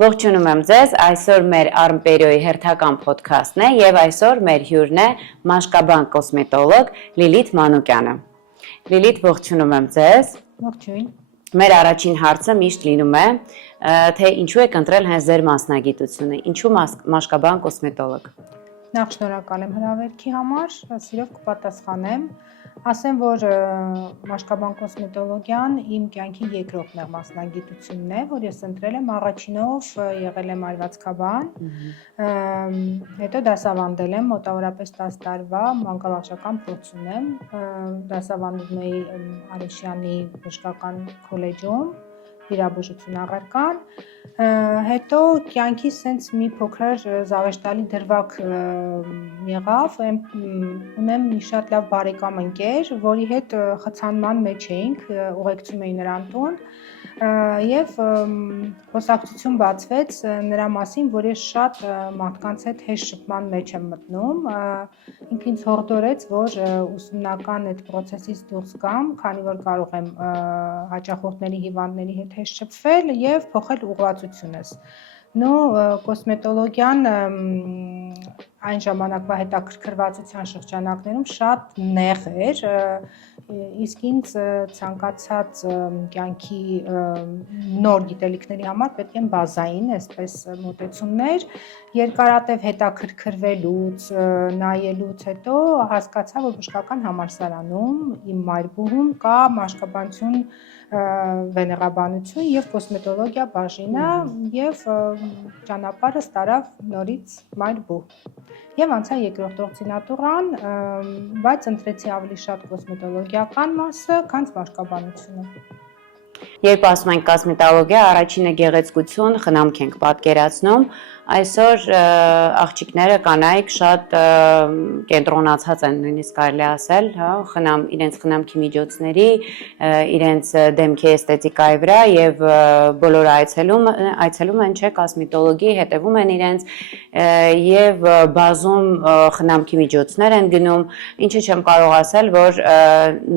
Ողջունում եմ ձեզ, այսօր մեր Արմպերիոյի հերթական փոդքասթն է եւ այսօր մեր հյուրն է մաշկաբան կոսմետոլոգ Լիլիթ Մանուկյանը։ Լիլիթ, ողջունում եմ ձեզ։ Ողջույն։ Մեր առաջին հարցը միշտ լինում է, թե ինչու եք ընտրել հենց ձեր մասնագիտությունը, ինչու մաշկաբան կոսմետոլոգ։ Նախ շնորհակալ եմ հրավերքի համար, սիրով կպատասխանեմ։ Ասեմ, որ մաշկաբան կոսմետոլոգիան իմ կյանքի երկրորդ մասնագիտությունն է, որ ես ընտրել եմ առաջինով եղել եմ արվածքաբան, հետո դասավանդել եմ մոտավորապես 10 տարվա մանկավարժական փորձ ունեմ, դասավանդում էի Արեշյանի բժշկական քոլեջում, վիրաբուժություն առարկան, հետո կյանքիս սենց մի փոքր զավեշտալի դրվագ եղավ, ունեմ մի շատ լավ բարեկամ ընկեր, որի հետ խցանման մեջ էինք, ուղեկցում էի նրան տուն եւ խոսակցություն բացվեց նրա մասին, որ ես շատ մարդկանց հետ հեշտ շփման մեջ եմ մտնում, ինքն ինձ հորդորեց, որ ուսումնական այդ process-ից դուրս գամ, քանի որ կարող եմ հաճախորդների, հիվանդների հետ հեշտ շփվել եւ փոխել ուղղվածությունս։ Կոսմետոլոգիան այն ժամանակվա հետաքրքրվածության շրջանակներում շատ նեղ էր, իսկ ինձ ցանկացած կյանքի նոր գիտելիքների համար պետք են բազային, այսպես մոտեցումներ, երկարատև հետաքրքրվելուց, նայելուց հետո հասկացա, որ բժշկական համալսարանում իմ մայրբուհում կա մաշկաբանություն, վեներաբանություն եւ կոսմետոլոգիա բաժինը եւ ճանապարհը ստարավ նորից մայրբուհ։ Եվ անցա երկրորդ օրդինատուրան, բայց ընտրեցի ավելի շատ կոսմետոլոգիական մասը, քան մաշկաբանությունը։ Երբ ասում ենք կոսմետոլոգիա, առաջինը գեղեցկություն, խնամք ենք պատկերացնում, այսօր աղջիկները կանայք շատ կենտրոնացած են, նույնիսկ կարելի ասել, իրենց խնամքի միջոցների, իրենց դեմքի էսթետիկայի վրա եւ բոլորը այցելում են կոսմետոլոգի, հետևում են իրենց եւ բազում խնամքի միջոցներ են գնում, ինչը չեմ կարող ասել, որ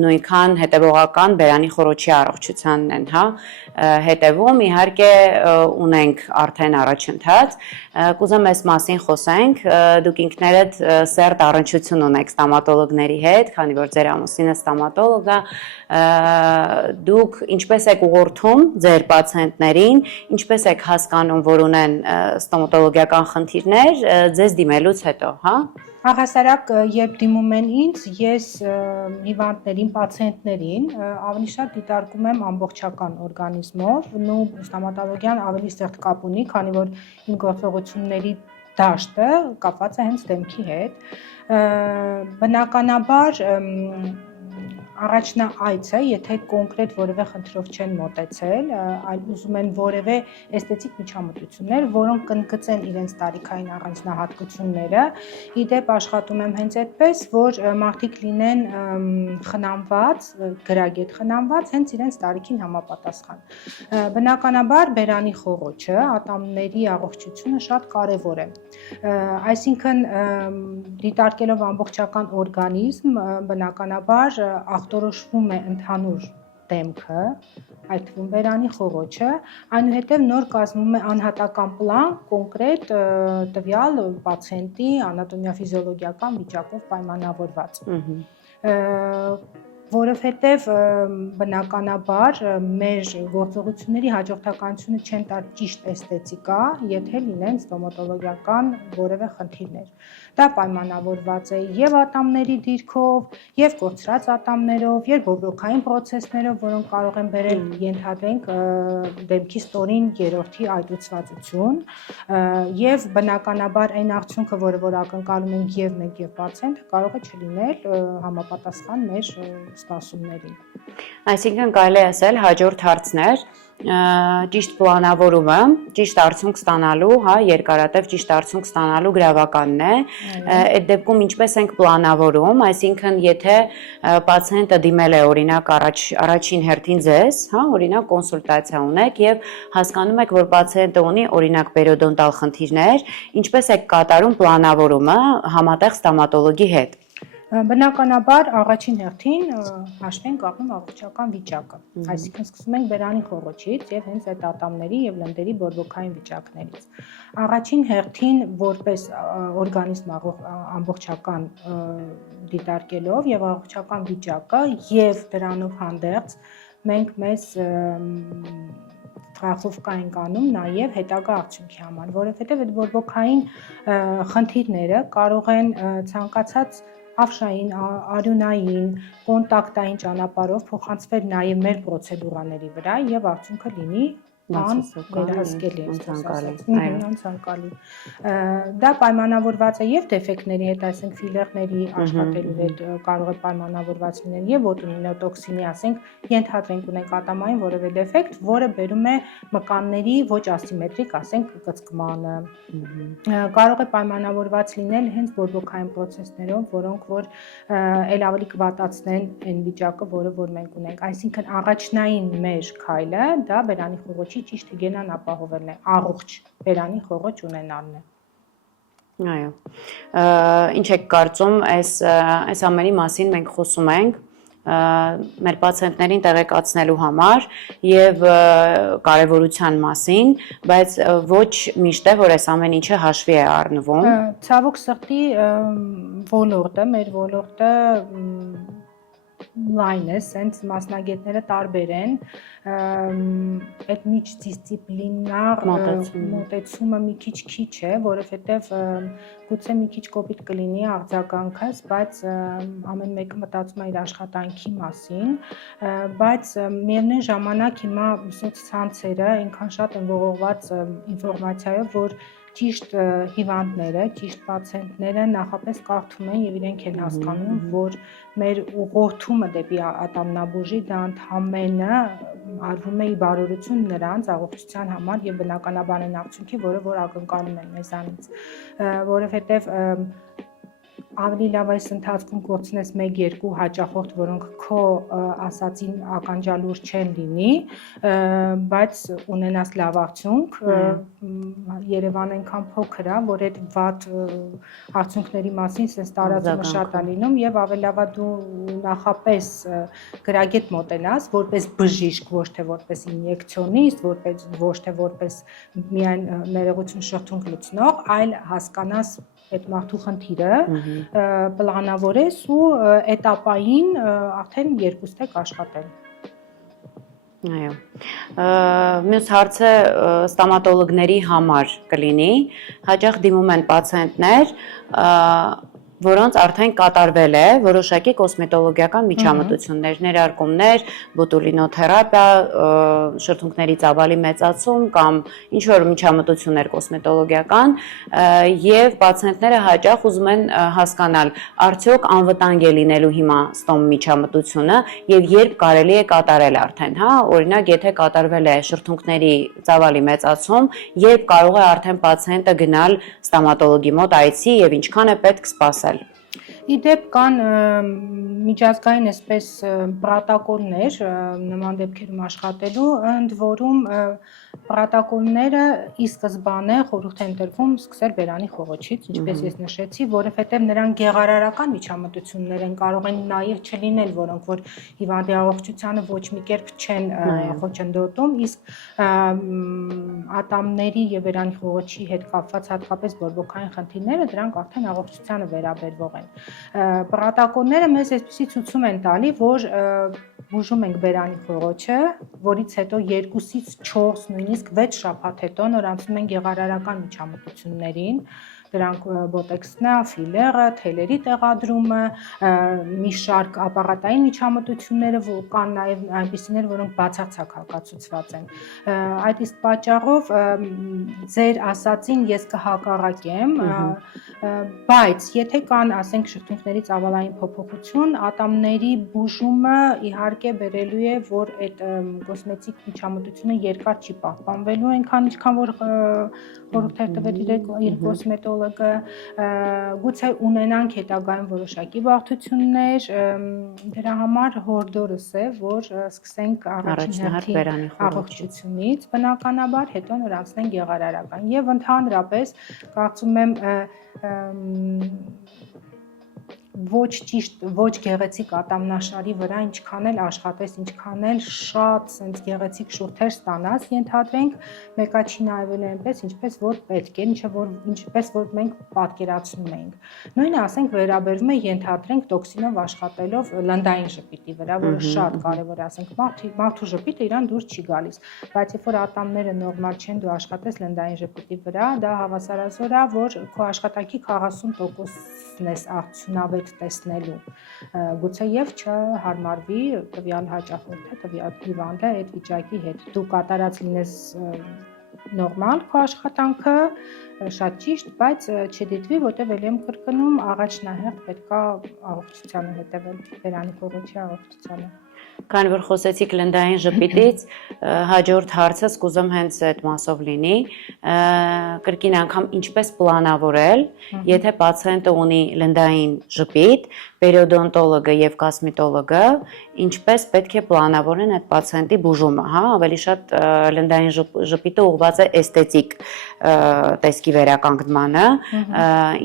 նույնքան հետևողական բերանի խոռոչի առողջությանն են, հետևում, իհարկե ունենք արդեն առաջընթաց, կուզեմ այս մասին խոսենք, դուք ինքներդ սերտ առնչություն ունեք ստամատոլոգների հետ, քանի որ ձեր ամուսինը ստամատոլոգ է, դուք ինչպես եք ուղղորդում ձեր պացիենտներին, ինչպես եք հասկանում, որ ունեն ստոմատոլոգիական խնդիրներ, ձեզ դիմելուց հետո, Առհասարակ, երբ դիմում են ինձ, ես հիվանդներին, պացիենտներին ավելի շատ դիտարկում եմ ամբողջական օրգանիզմով, ստոմատոլոգիան ավելի սերտ կապ ունի, քանի որ իմ գործողությունների դաշտը կապված է հենց դեմքի հետ։ Բնականաբար առաջնայցը, եթե կոնկրետ որևէ խնդրով չեն մոտեցել, այլ ուզում են որևէ էսթետիկ միջամտություններ, որոնք կընդգծեն իրենց տարիքային առանձնահատկությունները, իդեպ աշխատում եմ հենց այդպես, որ մարդիկ լինեն խնամված, գրագետ խնամված, հենց իրենց տարիքին համապատասխան։ Բնականաբար բերանի խոռոչը, ատամների առողջությունը շատ կարևոր է։ Այսինքն դիտարկելով ամբողջական օրգանիզմ, բնականաբար ախտորոշվում է ընդհանուր դեմքը, այդ թվում բերանի խոռոչը, այնուհետև նոր կազմում է անհատական պլան կոնկրետ տվյալ պացիենտի անատոմիա-ֆիզիոլոգիական վիճակով պայմանավորված։ Որովհետև բնականաբար մեր գործողությունների հաջորդականությունը չեն տար ճիշտ էսթետիկա, եթե լինեն ստոմատոլոգիական որևէ խնդիրներ։ Դա պայմանավորված է եւ ատամների դիրքով, եւ կորցրած ատամներով, եւ բոբրոքային process-ներով, որոնք կարող են բերել ենթադրենք դեմքի ստորին երրորդի այտուցվածություն, եւ բնականաբար այն արդյունքը, որ ակնկալում ենք եւ մենք եւ պացիենտը, կարող է չլինել համապատասխան մեր սպասումներին։ Այսինքն կարելի է ասել հաջորդ հարցներ, ճիշտ պլանավորումը, ճիշտ արդյունք ստանալու, երկարատև ճիշտ արդյունք ստանալու գրավականն է, այդ դեպքում ինչպես ենք պլանավորում, այսինքն եթե պացիենտը դիմել է օրինակ առաջին հերթին ձեզ, օրինակ կոնսուլտացիա ունեք եւ հասկանում եք, որ պացիենտը ունի օրինակ պերիոդոնտալ խնդիրներ, ինչպես եք կատարում պլանավորումը համատեղ ստոմատոլոգի հետ։ Բնականաբար առաջին հերթին հաշվի ենք առնում առողջական վիճակը, այսինքն սկսում ենք բերանի խոռոչից եւ հենց այդ ատամների եւ լնդերի բորբոքային վիճակներից։ Առաջին հերթին որպես օրգանիզմ ամբողջական դիտարկելով եւ առողջական վիճակը եւ դրանով հանդերձ մենք մեզ ստրախովկա ենք անում նաև հետագա արդյունքի համար, որովհետև այդ բորբոքային խնդիրները կարող են ցանկացած ավշային, արյունային, կոնտակտային ճանապարհով փոխանցվել նաև մեր պրոցեդուրաների վրա եւ արդյունքը լինի վերահսկելի, անցանկալի։ Դա պայմանավորված է եւ դեֆեկտների հետ, այսինքն ֆիլերների աշխատելու հետ կարող է պայմանավորված լինել եւ բոտուլինոտոքսինի, ասենք ենթադրենք ունենք ատամային որևէ դեֆեկտ, որը բերում է մկանների ոչ ասիմետրիկ, ասենք կծկմանը։ Կարող է պայմանավորված լինել հենց բորբոքային process-ներով, որոնք որ ել ավելի կվատացնեն այն վիճակը, որը որ մենք ունենք։ Այսինքն առաջնային մեր քայլը դա բերանի խոռոչի ճիշտ հիգիենան ապահովելն է, առողջ բերանի խոռոչ ունենալն է։ Այո։ Ինչ եք կարծում, այս ամենի մասին մենք խոսում ենք մեր պացիենտներին տեղեկացնելու համար եւ կարեւորության մասին, բայց ոչ միշտ է, որ այս ամեն ինչը հաշվի է առնվում։ Ցավոք սրտի ոլորտը, մեր ոլորտը լայն է, սենց մասնագետները տարբեր են, այդ միջդիսցիպլինար մոտեցումը մի քիչ է, որովհետև գուցե մի քիչ կոպիտ կլինի արձագանքս, բայց ամեն մեկը մտածում է իր աշխատանքի մասին, բայց միևնույն ժամանակ հիմա սոցցանցերը այնքան շատ են ողողված ինֆորմացիայով, որ ճիշտ հիվանդները, ճիշտ պացիենտները նախապես կարդում են եւ իրենք են հասկանում, որ մեր ուղղորդումը դեպի ատամնաբուժի դա ընդհանրապես արվում է ի բարօրություն նրանց առողջության համար եւ բնականաբար այն արդյունքի, որը որ ակնկալում են մեզանից, որովհետեւ ավելի լավ այս ընթացքում կորցնես 1-2 հաճախորդ, որոնք քո ասածին ականջալուր չեն լինի, բայց ունենաս լավ արդյունք, Երևանը այնքան փոքր է, որ այդ վատ արդյունքների մասին sense տարածումը շատ է լինում եւ ավելի լավ է դու նախապես գրագետ մոտենաս, որպես բժիշկ, ոչ թե որպես ինյեկցիոնիստ, ոչ թե որպես միայն ներողություն շրթունք լցնող, այլ հասկանաս այդ մարդու խնդիրը, պլանավորես ու էտապային արդեն երկուստ եք աշխատել։ Այո։ Մյուս հարցը ստոմատոլոգների համար կլինի, հաճախ դիմում են պացիենտներ, որոնց արդեն կատարվել է որոշակի կոսմետոլոգիական միջամտություններ, ներարկումներ, բոտուլինոթերապիա, շրթունքների ծավալի մեծացում կամ ինչ որ միջամտություններ կոսմետոլոգիական, եւ պացիենտները հաճախ ուզում են հասկանալ, արդյոք անվտանգ է լինելու հիմա ստոմ միջամտությունը եւ երբ կարելի է կատարել արդեն, հա, օրինակ, եթե կատարվել է շրթունքների ծավալի մեծացում, երբ կարող է արդեն պացիենտը գնալ ստոմատոլոգի մոտ այցի եւ ինչքան է պետք սպասել։ Իդեպ կան միջազգային այսպես պրոտոկոլներ նման դեպքերում աշխատելու, ընդ որում պրոտոկոլները ի սկզբանե խորհուրդ են տրվում սկսել բերանի խոռոչից, ինչպես ես նշեցի, որովհետև նրանք գեղարարական միջամտություններ են, կարող են նաև չլինել, որոնք որ հիվանդի առողջությանը ոչ մի կերպ չեն խոչընդոտում, իսկ ատամների եւ բերանի խոռոչի հետ կապված հատկապես բորբոքային խնդիրները դրանք արդեն առողջությանը վերաբերվող են։ Պրոտոկոլները մեզ այսպեսի ցույցում են տալի, որ բուժում ենք բերանի խոռոչը, որից հետո 2-ից 4, նույնիսկ 6 շաբաթ հետո նոր անցնում են գեղարարական միջամտություններին, դրանք բոտեքսն է, ֆիլերը, թելերի տեղադրումը, մի շարք ապարատային միջամտությունները կան նաև այնպիսիներ, որոնք բացարձակ հակացուցված են։ Այդ իսկ պատճառով ձեր ասածին ես կհակառակեմ, բայց եթե կան, ասենք, շրթունքների ծավալային փոփոխություն, ատամների բուժումը իհարկե բերելու է, որ այդ կոսմետիկ միջամտությունը երկար չի պահպանվելու, այնքան ինչքան որ խորհուրդ է տվել իր կոսմետոլոգը, գուցե ունենանք հետագայում որոշակի բարդություններ, դրա համար հորդորս է, որ սկսենք առաջին հերթին առողջությունից, բնականաբար, հետո նոր անցնենք գեղարարական եւ ընդհանրապես կարծում եմ ոչ ճիշտ, ոչ գեղեցիկ ատամնաշարի վրա ինչքան էլ աշխատես, ինչքան էլ շատ sense գեղեցիկ շուրթեր ստանաս, ենթադրենք, մեկը չի նայվել այնպես, ինչպես որ պետք է, ինչպես որ մենք պատկերացնում ենք։ Նույնը ասենք վերաբերվում է ենթադրենք տոքսինով աշխատելով լնդային ժպիտի վրա, որը շատ կարևոր է, ասենք մարդու ժպիտը իրան դուրս չի գալիս, բայց երբ որ ատամները նորմալ չեն, դու աշխատես լնդային ժպիտի վրա, դա հավասարազոր է, որ քո աշխատանքի 40%-ն ես արդյունավետ տեսնելու, գուցե եւ չհարմարվի տվյալ հաճախորդը, տվյալ հիվանդը այդ վիճակի հետ։ Դու կատարած լինես նորմալ քո աշխատանքը, շատ ճիշտ, բայց չդիտվի, որտեղ ելի եմ կրկնում, առաջնահերթ պետք է առողջությանը հետևել, Բերանի Փողոցի առողջությանը։ Քանի որ խոսեցիք լնդային ժպիտից, հաջորդ հարցս կուզեմ հենց այդ մասով լինի, կրկին անգամ ինչպես պլանավորել, եթե պացիենտը ունի լնդային ժպիտ, պերիոդոնտոլոգը եւ կոսմետոլոգը ինչպես պետք է պլանավորեն այդ պացիենտի բուժումը, հա, ավելի շատ լնդային ժպիտը ուղղված է էսթետիկ տեսքի վերականգնմանը,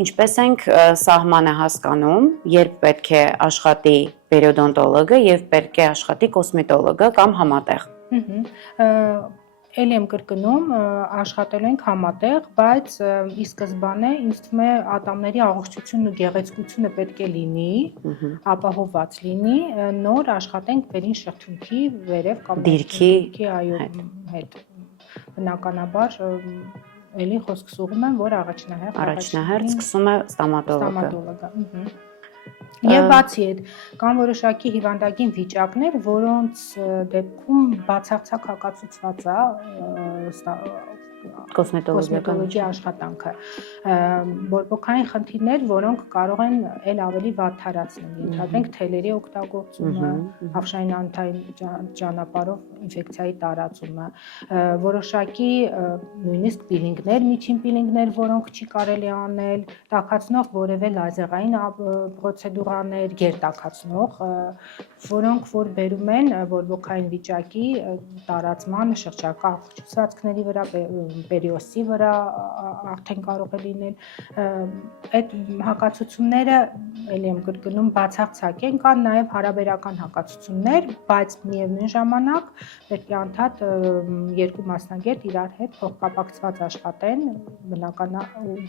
ինչպես ենք սահմանը հասկանում, երբ պետք է աշխատի պերիոդոնտոլոգը եւ պետք է աշխատի կոսմետոլոգը կամ համատեղ։ Էլի եմ կրկնում, աշխատելու ենք համատեղ, բայց ի սկզբանե ինձ թվում է ատամների առողջությունն ու գեղեցկությունը պետք է լինի, ապահովված լինի, նոր աշխատենք վերին շրթունքի վերև կամ դիրքի հետ։ Բնականաբար էլի խոսքս ուղղում եմ, որ առաջնահերթ սկսում է ստոմատոլոգը։ Եվ բացի այդ, կան որոշակի հիվանդագին վիճակներ, որոնց դեպքում բացարձակ հակացուցված է կոսմետոլոգի աշխատանքը, բորբոքային խնդիրներ, որոնք կարող են էլ ավելի վատթարացնել, ենթադրենք թելերի օգտագործումը, հավշային անոթային ճանապարհով ինֆեկցիայի տարածումը, որոշակի նույնիսկ պիլինգներ, միջին պիլինգներ, որոնք չի կարելի անել, տաքացնող որևէ լազերային պրոցեդուրաներ, գերտաքացնող, որոնք որ բերում են բորբոքային վիճակի տարածման շրջակա առողջացվածքների վրա, պերիոսի վրա արդեն կարող է լինել, այդ հակացությունները, էլի եմ կրկնում, բացարձակ են, կան նաև հարաբերական հակացություններ, բայց միևնույն ժամանակ պետք է անդադ երկու մասնագետ իրար հետ փոխկապակցված աշխատեն բնական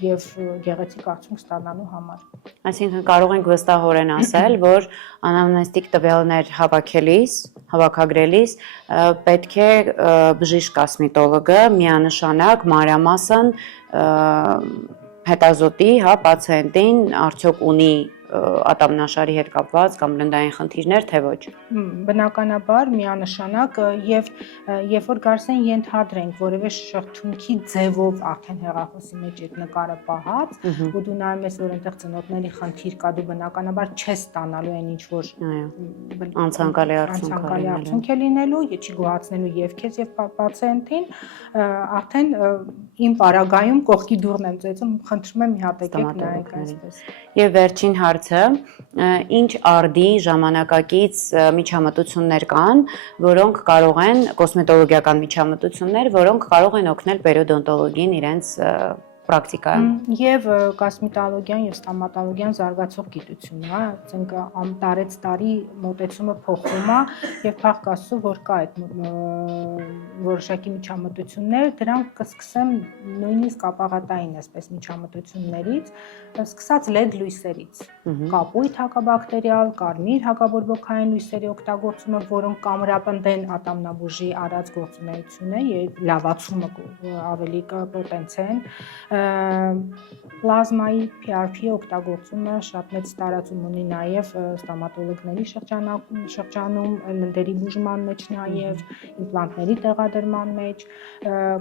եւ գեղեցիկ արդյունք ստանալու համար։ Այսինքն կարող ենք վստահորեն ասել, որ անամնեստիկ տվյալներ հավաքագրելիս պետք է բժիշկ կոսմետոլոգը միանշանակ մանրամասն հետազոտի, հա, պացիենտին արդյոք ունի ատամնաշարի հետ կապված կամ լնդային խնդիրներ, թե ոչ։ Բնականաբար միանշանակ եւ երբ որ գարս են ենթադրենք որևէ շրթունքի ձևով արդեն հեռախոսի մեջ այդ նկարը պահած, ու դու նայում ես, որ այնտեղ ծնոտների խնդիր կա, դու բնականաբար չես ստանալու այն ինչ որ անցանկալի արդյունք է լինելու, չի գոհացնելու եւ քեզ եւ պացիենտին, արդեն իմ պարագայում կողքի դուռն եմ ծեծում, խնդրում եմ մի հատ եկեք նայեք այսպես։ Եվ վերջին հարցը, ինչ արդի ժամանակակից միջամտություններ կան, որոնք կարող են, կոսմետոլոգիական միջամտություններ, որոնք կարող են օգնել պերիոդոնտոլոգին իրենց պրակտիկայում։ Եվ կոսմետոլոգիան եւ ստոմատոլոգիան զարգացող գիտություն է, ասենք տարեց տարի մոտեցումը փոխվում է եւ փառք Աստծո, որ կա այդ որոշակի միջամտություններ, դրանք կսկսեմ նույնիսկ ապաղատային այսպես միջամտություններից, սկսած LED լույսերից, կապույտ հակաբակտերիալ, կարմիր հակաբորբոքային լույսերի օգտագործումը, որոնք կամրապնդեն ատամնաբուժի արած գործունեությունը եւ լավացումը ավելի կպոտենցիան, պլազմայի PRP-ի օգտագործումը շատ մեծ տարածում ունի նաև ստոմատոլոգների շրջանում, լնդերի բուժման մեջ նաև, իմպլանտների տեղադրման մեջ,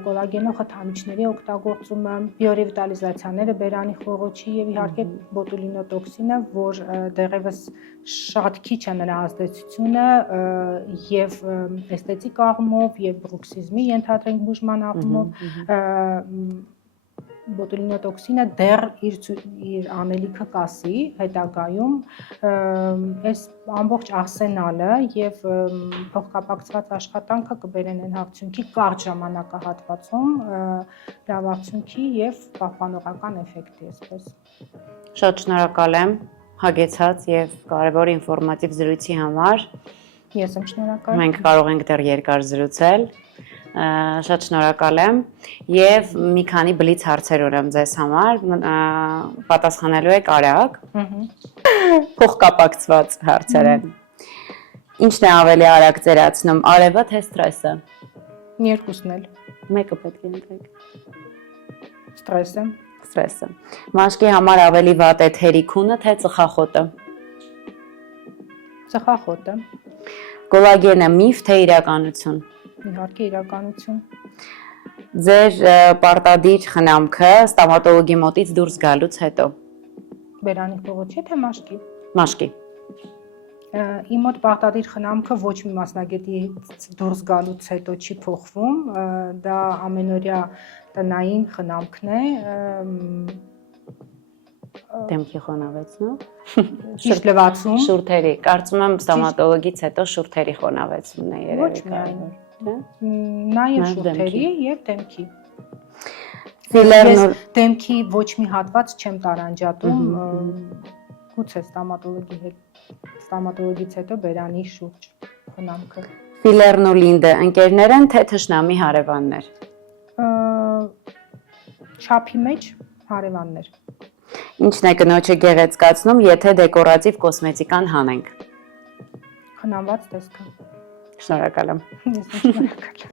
կոլագենող խթանիչների օգտագործումը, բիորևիտալիզացիաները Բերանի Խողոցի եւ իհարկե բոտուլինոտոքսինը, որ դեռևս շատ քիչ է նրա ազդեցությունը եւ էսթետիկ առումով եւ բրուքսիզմի ենթադրենք բուժման առումով բոտուլինոտոքսինը դեռ իր անելիքը կասի հետագայում այս ամբողջ արսենալը եւ փոխկապակցված աշխատանքը կբերեն այն արդյունքի կարճ ժամանակահատվածում լավ արդյունքի եւ պահպանողական էֆեկտի այսպես։ Շատ շնորհակալ եմ հագեցած եւ կարեւոր ինֆորմատիվ զրույցի համար։ Ես եմ շնորհակալ։ Մենք կարող ենք դեռ երկար զրուցել։ Շատ շնորհակալ եմ եւ մի քանի բլից հարցեր ունեմ ձեզ համար։ Պատասխանելու եք արագ։ Փոխկապակցված հարցեր են։ Ինչն է ավելի արագ ծերացնում, արևը թե ստրեսը։ Երկուսն էլ։ Մեկը պետք է ընտրեք։ Ստրեսը։ Ստրեսը։ Մաշկի համար ավելի վատ է թերիքունը թե ծխախոտը։ Ծխախոտը։ Կոլագենը միֆ թե իրականություն։ Իհարկե իրականություն։ Ձեր պարտադիր խնամքը ստոմատոլոգի մոտից դուրս գալուց հետո։ Բերանի փողոցի թե մաշկի։ Մաշկի։ Իմ մոտ պարտադիր խնամքը ոչ մի մասնագետի դուրս գալուց հետո չի փոխվում, դա ամենօրյա տնային խնամքն է։ Դեմքի խոնավեցնո։ Ճիշտ լվացում։ Շուրթերի, կարծում եմ ստոմատոլոգից հետո շուրթերի խոնավեցումն է երևի։ Ոչ միայն, նաև շուրթերի եւ դեմքի։ Ես դեմքի ոչ մի հատված չեմ տարանջատում, գուցե ստոմատոլոգից հետո բերանի շուրջ խնամքը։ Ֆիլերն ու լինդը ընկերներ են թե թշնամի հարևաններ։ Չափի մեջ հարևաններ։ Ինչն է կնոջը գեղեցկացնում, եթե դեկորատիվ կոսմետիկան հանենք։ Խնամված տեսքը։ Շնորհակալ եմ։ Ես շնորհակալ եմ։